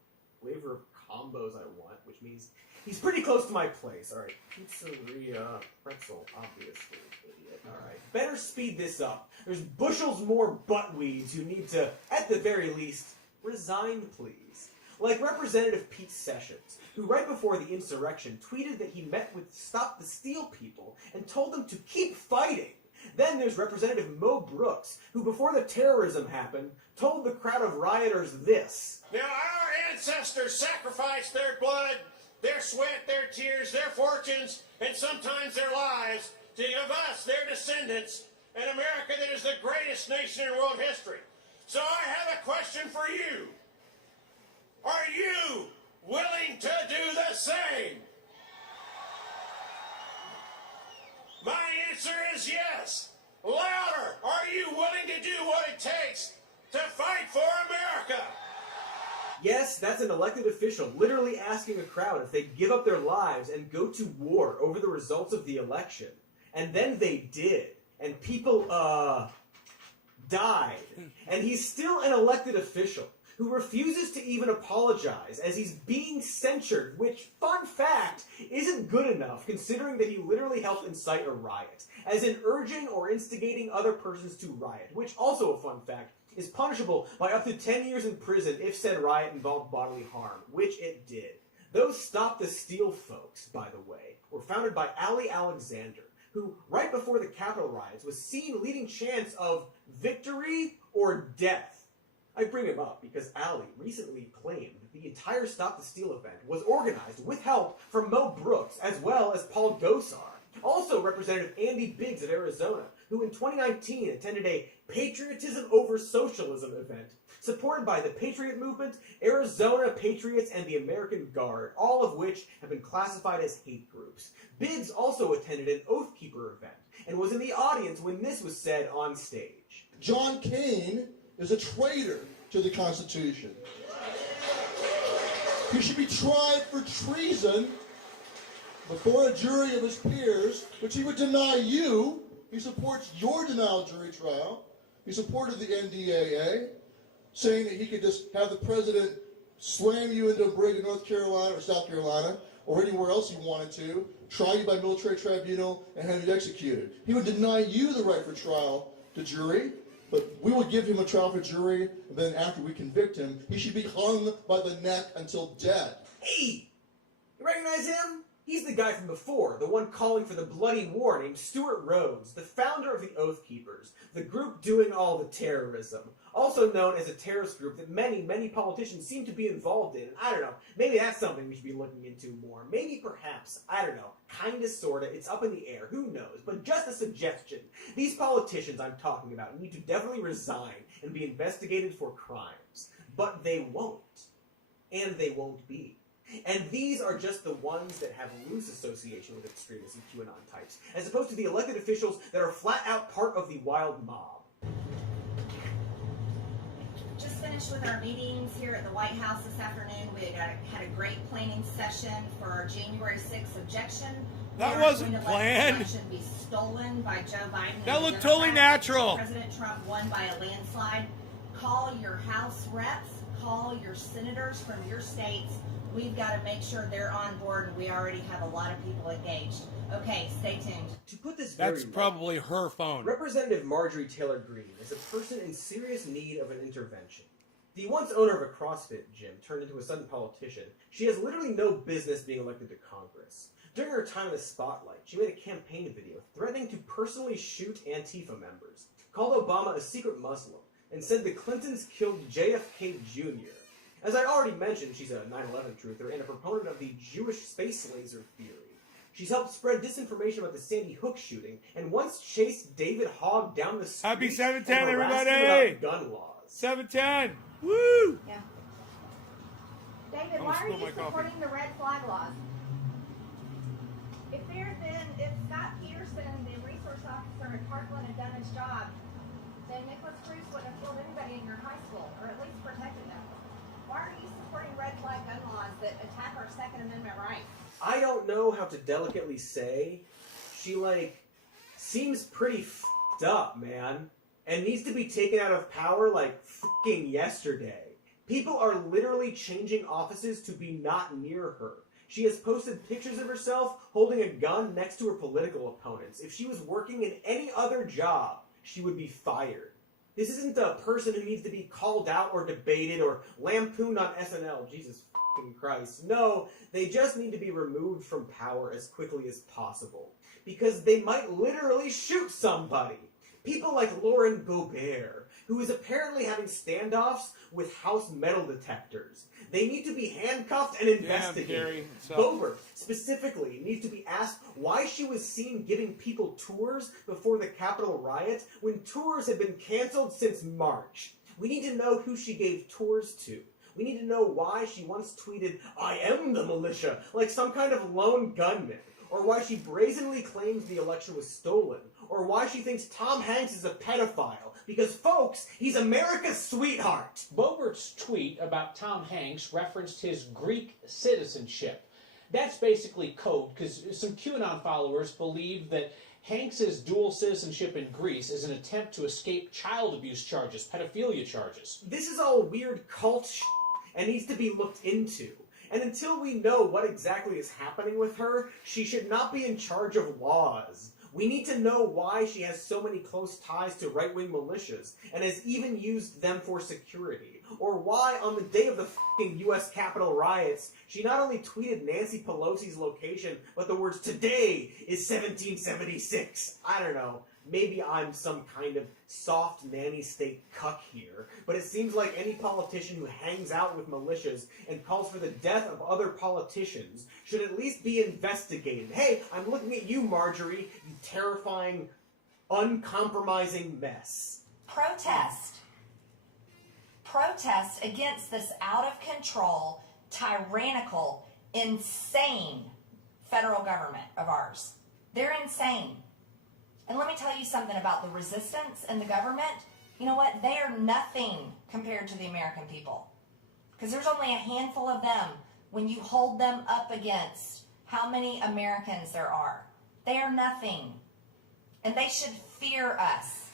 flavor of combos I want, which means he's pretty close to my place. Alright, pizzeria, pretzel, obviously, idiot. Alright, better speed this up. There's bushels more buttweeds who need to, at the very least, resign, please. Like Representative Pete Sessions, who right before the insurrection tweeted that he met with Stop the Steal people and told them to keep fighting. Then there's Representative Mo Brooks, who before the terrorism happened, told the crowd of rioters this. Now our ancestors sacrificed their blood, their sweat, their tears, their fortunes, and sometimes their lives to give us, their descendants, an America that is the greatest nation in world history. So I have a question for you. Are you willing to do the same? My answer is yes. Louder. Are you willing to do what it takes to fight for Yes, that's an elected official literally asking a crowd if they'd give up their lives and go to war over the results of the election. And then they did. And people, died. And he's still an elected official who refuses to even apologize as he's being censured, which, fun fact, isn't good enough considering that he literally helped incite a riot, as in urging or instigating other persons to riot, which, also a fun fact, is punishable by up to 10 years in prison if said riot involved bodily harm, which it did. Those Stop the Steal folks, by the way, were founded by Ali Alexander, who, right before the Capitol riots, was seen leading chants of victory or death. I bring him up because Ali recently claimed that the entire Stop the Steal event was organized with help from Mo Brooks as well as Paul Gosar. Also Representative Andy Biggs of Arizona, who in 2019 attended a Patriotism Over Socialism event supported by the Patriot Movement, Arizona Patriots, and the American Guard, all of which have been classified as hate groups. Biggs also attended an Oath Keeper event and was in the audience when this was said on stage. John Kane is a traitor to the Constitution. He should be tried for treason before a jury of his peers, which he would deny you. He supports your denial jury trial. He supported the NDAA, saying that he could just have the president slam you into a brig in North Carolina or South Carolina or anywhere else he wanted to, try you by military tribunal, and have you executed. He would deny you the right for trial to jury, but we will give him a trial for jury, and then after we convict him, he should be hung by the neck until dead. Hey! You recognize him? He's the guy from before, the one calling for the bloody war named Stuart Rhodes, the founder of the Oath Keepers, the group doing all the terrorism, also known as a terrorist group that many, many politicians seem to be involved in. I don't know, maybe that's something we should be looking into more. Maybe, perhaps, I don't know, kinda, sorta, it's up in the air, who knows, but just a suggestion. These politicians I'm talking about need to definitely resign and be investigated for crimes. But they won't. And they won't be. And these are just the ones that have loose association with extremists and QAnon types, as opposed to the elected officials that are flat out part of the wild mob. Just finished with our meetings here at the White House this afternoon. We had a great planning session for our January 6th objection. That wasn't planned. Election be stolen by Joe Biden. That looked totally natural. President Trump won by a landslide. Call your House reps. Call your senators from your states. We've got to make sure they're on board, and we already have a lot of people engaged. Okay, stay tuned. To put this very That's probably her phone. Representative Marjorie Taylor Greene is a person in serious need of an intervention. The once owner of a CrossFit gym turned into a sudden politician. She has literally no business being elected to Congress. During her time in the spotlight, she made a campaign video threatening to personally shoot Antifa members, called Obama a secret Muslim, and said the Clintons killed JFK Jr. As I already mentioned, she's a 9/11 truther and a proponent of the Jewish space laser theory. She's helped spread disinformation about the Sandy Hook shooting and once chased David Hogg down the street. Happy 710, and harassed him everybody! about gun laws. 710! Woo! Yeah. David, I'm why gonna are spill you my coffee. supporting the red flag laws? If Scott Peterson, the resource officer at Parkland, had done his job, then Nicholas Cruz wouldn't have killed anybody in your high school, or at least protected them. Why are you supporting red flag gun laws that attack our Second Amendment rights? I don't know how to delicately say. She, seems pretty f***ed up, man. And needs to be taken out of power like f***ing yesterday. People are literally changing offices to be not near her. She has posted pictures of herself holding a gun next to her political opponents. If she was working in any other job, she would be fired. This isn't a person who needs to be called out or debated or lampooned on SNL. Jesus fucking Christ. No, they just need to be removed from power as quickly as possible. Because they might literally shoot somebody. People like Lauren Boebert, who is apparently having standoffs with House metal detectors. They need to be handcuffed and investigated. Boebert, specifically, needs to be asked why she was seen giving people tours before the Capitol riot when tours had been canceled since March. We need to know who she gave tours to. We need to know why she once tweeted, "I am the militia," like some kind of lone gunman. Or why she brazenly claims the election was stolen. or why she thinks Tom Hanks is a pedophile. Because, folks, he's America's sweetheart. Boebert's tweet about Tom Hanks referenced his Greek citizenship. That's basically code, because some QAnon followers believe that Hanks's dual citizenship in Greece is an attempt to escape child abuse charges, pedophilia charges. This is all weird cult shit and needs to be looked into. And until we know what exactly is happening with her, she should not be in charge of laws. We need to know why she has so many close ties to right-wing militias and has even used them for security. Or why, on the day of the fucking U.S. Capitol riots, she not only tweeted Nancy Pelosi's location, but the words, "Today is 1776. I don't know. Maybe I'm some kind of soft nanny state cuck here, but it seems like any politician who hangs out with militias and calls for the death of other politicians should at least be investigated. Hey, I'm looking at you, Marjorie, you terrifying, uncompromising mess. Protest. Protest against this out-of-control, tyrannical, insane federal government of ours. They're insane. And let me tell you something about the resistance and the government. You know what? They are nothing compared to the American people. Because there's only a handful of them when you hold them up against how many Americans there are. They are nothing. And they should fear us.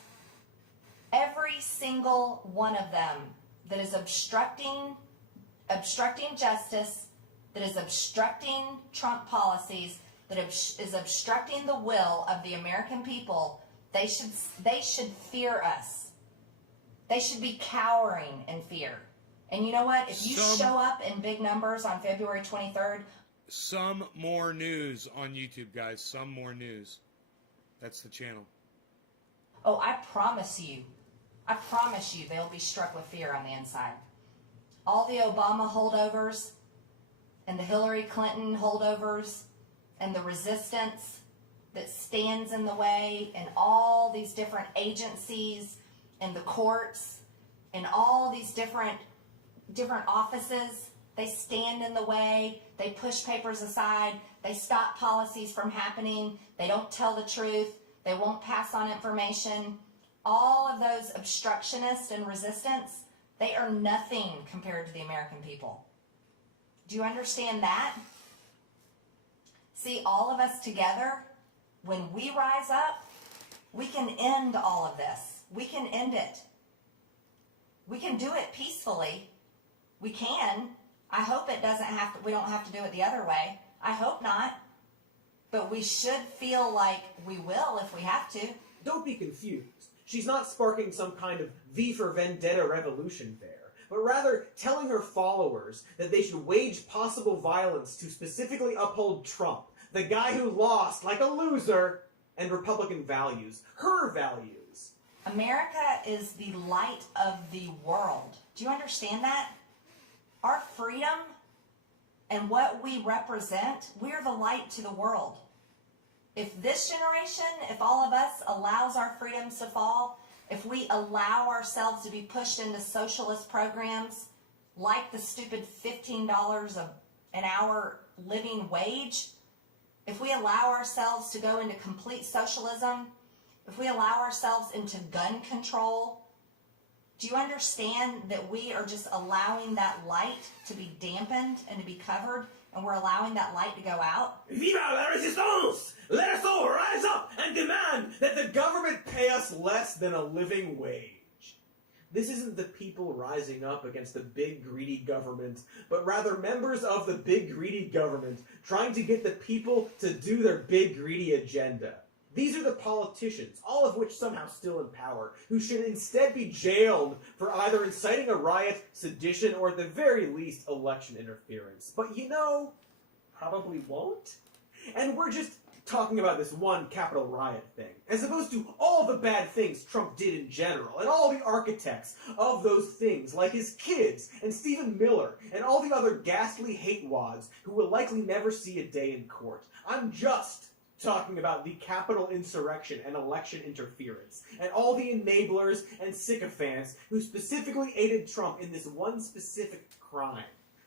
Every single one of them that is obstructing justice, that is obstructing Trump policies, that is obstructing the will of the American people, they should fear us. They should be cowering in fear. And you know what? If you show up in big numbers on February 23rd... Some more news on YouTube, guys. Some more news. That's the channel. Oh, I promise you they'll be struck with fear on the inside. All the Obama holdovers and the Hillary Clinton holdovers and the resistance that stands in the way and all these different agencies and the courts and all these different offices, they stand in the way, they push papers aside, they stop policies from happening, they don't tell the truth, they won't pass on information. All of those obstructionists and resistance, they are nothing compared to the American people. Do you understand that? See, all of us together, when we rise up, we can end all of this. We can end it. We can do it peacefully. We can. I hope it doesn't have to, we don't have to do it the other way. I hope not. But we should feel like we will if we have to. Don't be confused. She's not sparking some kind of V for Vendetta revolution there, but rather telling her followers that they should wage possible violence to specifically uphold Trump, the guy who lost like a loser, and Republican values, her values. America is the light of the world. Do you understand that? Our freedom and what we represent, we're the light to the world. If this generation, if all of us allows our freedoms to fall, if we allow ourselves to be pushed into socialist programs like the stupid $15 an hour living wage, if we allow ourselves to go into complete socialism, if we allow ourselves into gun control, do you understand that we are just allowing that light to be dampened and to be covered, and we're allowing that light to go out? Viva la resistance! Let us all rise up and demand that the government pay us less than a living wage. This isn't the people rising up against the big greedy government, but rather members of the big greedy government trying to get the people to do their big greedy agenda. These are the politicians, all of which somehow still in power, who should instead be jailed for either inciting a riot, sedition, or at the very least, election interference. But you know, probably won't. And we're just talking about this one Capitol riot thing, as opposed to all the bad things Trump did in general, and all the architects of those things, like his kids, and Stephen Miller, and all the other ghastly hate wads who will likely never see a day in court. I'm just talking about the Capitol insurrection and election interference, and all the enablers and sycophants who specifically aided Trump in this one specific crime.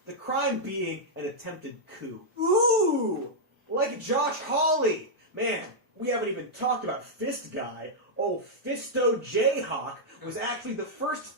The crime being an attempted coup. Ooh! Like Josh Hawley! Man, We haven't even talked about Fist Guy. Old Fisto Jayhawk was actually the first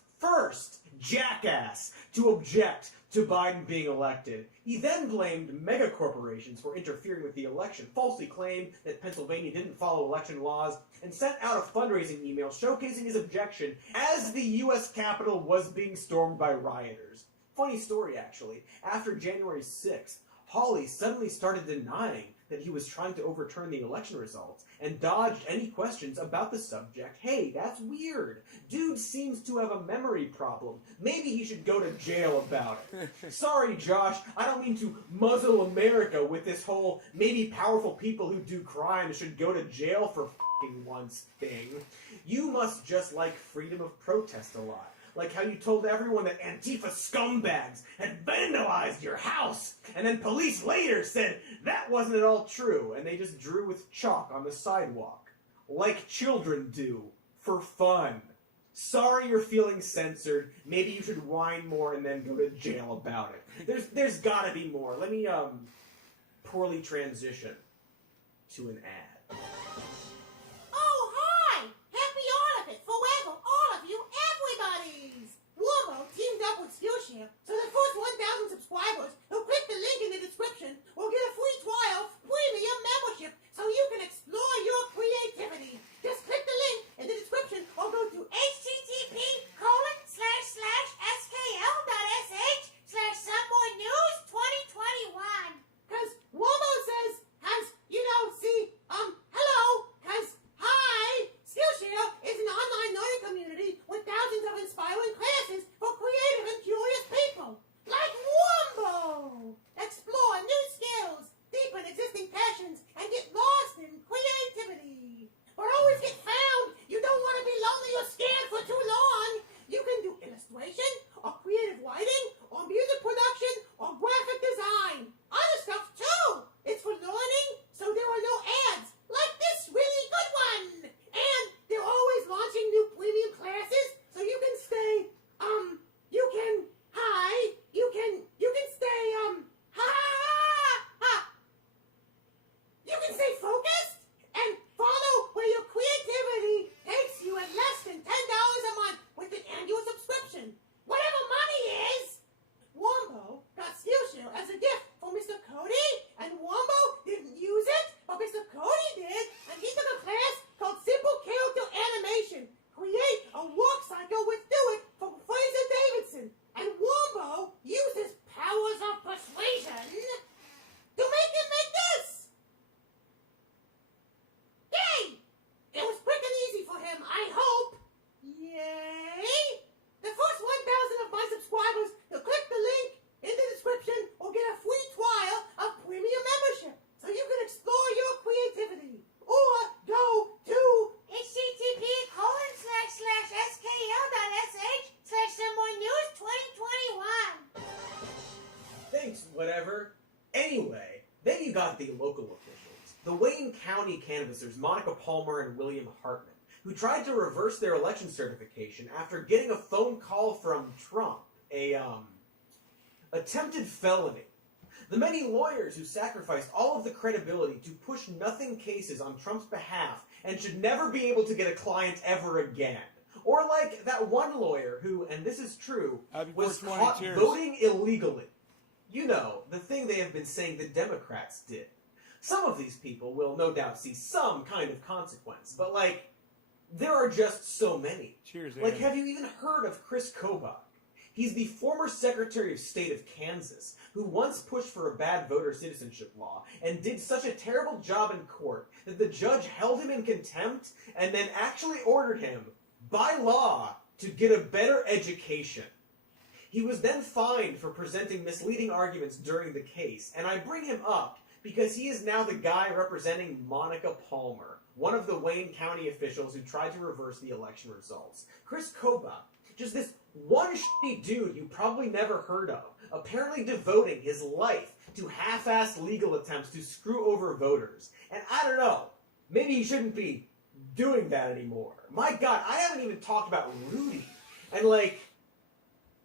jackass to object to Biden being elected. He then blamed megacorporations for interfering with the election, falsely claimed that Pennsylvania didn't follow election laws, and sent out a fundraising email showcasing his objection as the U.S. Capitol was being stormed by rioters. Funny story, actually. After January 6th, Hawley suddenly started denying that he was trying to overturn the election results and dodged any questions about the subject. Hey, that's weird. Dude seems to have a memory problem. Maybe he should go to jail about it. Sorry, Josh, I don't mean to muzzle America with this whole maybe powerful people who do crimes should go to jail for f***ing once thing. You must just like freedom of protest a lot. Like how you told everyone that Antifa scumbags had vandalized your house, and then police later said that wasn't at all true, and they just drew with chalk on the sidewalk. Like children do, for fun. Sorry you're feeling censored. Maybe you should whine more and then go to jail about it. There's gotta be more. Let me, poorly transition to an ad. Oh, hi! Happy all of it, forever, all of you, everybody's! Warmo teamed up with Skillshare, so the first 1,000 subscribers who click the link in the description will get a free trial premium membership so you can explore your creativity. Just click the link in the description or go to http://skl.sh/someonenews2021. Cause Warmo says, hello, cause hi, Skillshare is an online learning community with thousands of inspiring classes for creative and curious people. Like Wombo! Explore new skills, deepen existing passions, and get lost in creativity. But always get found. You don't want to be lonely or scared for too long. You can do illustration, or creative writing, or music production, or graphic design. Other stuff too. It's for learning, so there are no ads, like this really good one. And they're always launching new premium classes, so you can stay, you can stay focused and follow where your creativity takes you at less than $10 a month with an annual subscription. Whatever money is! Wombo got Skillshare as a gift for Mr. Cody, and Wombo didn't use it, but Mr. Cody did, and he took a class called Simple Character Animation. Create a work cycle with Do It from Fraser Davidson. And Wombo uses powers of persuasion to make it make this. Yay! It was quick and easy for him, I hope. Yay! The first 1,000 of my subscribers to click the link in the description will get a free trial of premium membership, so you can explore your creativity. Or go to http://skl.sh/someonenews2021. Thanks, whatever. Anyway, then you got the local officials, the Wayne County canvassers Monica Palmer and William Hartman, who tried to reverse their election certification after getting a phone call from Trump, attempted felony. The many lawyers who sacrificed all of the credibility to push nothing cases on Trump's behalf and should never be able to get a client ever again. Or like that one lawyer who, and this is true, was caught voting illegally. You know, the thing they have been saying the Democrats did. Some of these people will no doubt see some kind of consequence, but there are just so many. Cheers, have you even heard of Chris Kobach? He's the former Secretary of State of Kansas, who once pushed for a bad voter citizenship law and did such a terrible job in court that the judge held him in contempt and then actually ordered him, by law, to get a better education. He was then fined for presenting misleading arguments during the case, and I bring him up because he is now the guy representing Monica Palmer, one of the Wayne County officials who tried to reverse the election results. Chris Kobach, just this one shitty dude you probably never heard of, apparently devoting his life to half-assed legal attempts to screw over voters. And I don't know, maybe he shouldn't be doing that anymore. My God, I haven't even talked about Rudy. And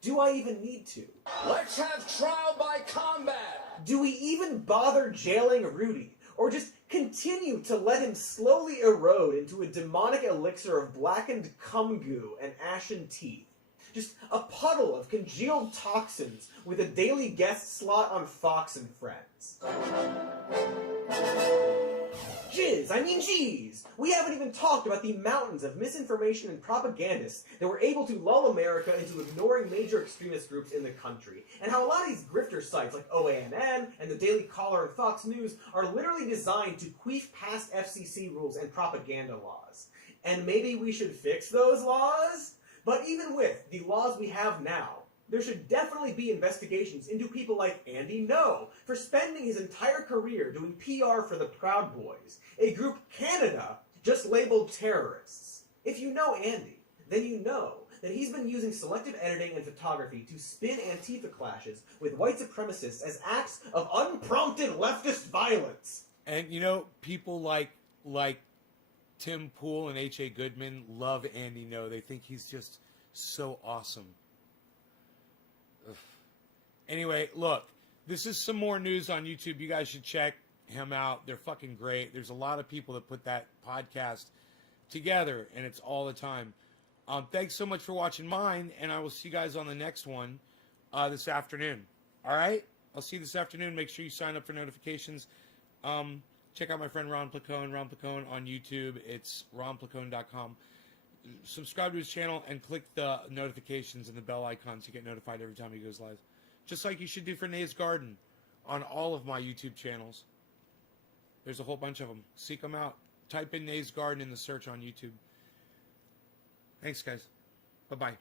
do I even need to? Let's have trial by combat! Do we even bother jailing Rudy? or just continue to let him slowly erode into a demonic elixir of blackened cum goo and ashen teeth. Just a puddle of congealed toxins with a daily guest slot on Fox and Friends. Jizz, I mean jeez! We haven't even talked about the mountains of misinformation and propagandists that were able to lull America into ignoring major extremist groups in the country, and how a lot of these grifter sites like OANN and the Daily Caller and Fox News are literally designed to queef past FCC rules and propaganda laws. And maybe we should fix those laws? But even with the laws we have now, there should definitely be investigations into people like Andy Ngo for spending his entire career doing PR for the Proud Boys, a group Canada just labeled terrorists. If you know Andy, then you know that he's been using selective editing and photography to spin Antifa clashes with white supremacists as acts of unprompted leftist violence. And you know, people like Tim Pool and H.A. Goodman love Andy Ngo. They think he's just so awesome. Ugh. Anyway, look, this is some more news on YouTube. You guys should check him out. They're fucking great. There's a lot of people that put that podcast together, and it's all the time. Thanks so much for watching mine, and I will see you guys on the next one this afternoon. All right? I'll see you this afternoon. Make sure you sign up for notifications. Check out my friend Ron Placone. Ron Placone on YouTube. It's ronplacone.com. Subscribe to his channel and click the notifications and the bell icon to get notified every time he goes live. Just like you should do for Nays Garden on all of my YouTube channels. There's a whole bunch of them. Seek them out. Type in Nays Garden in the search on YouTube. Thanks, guys. Bye-bye.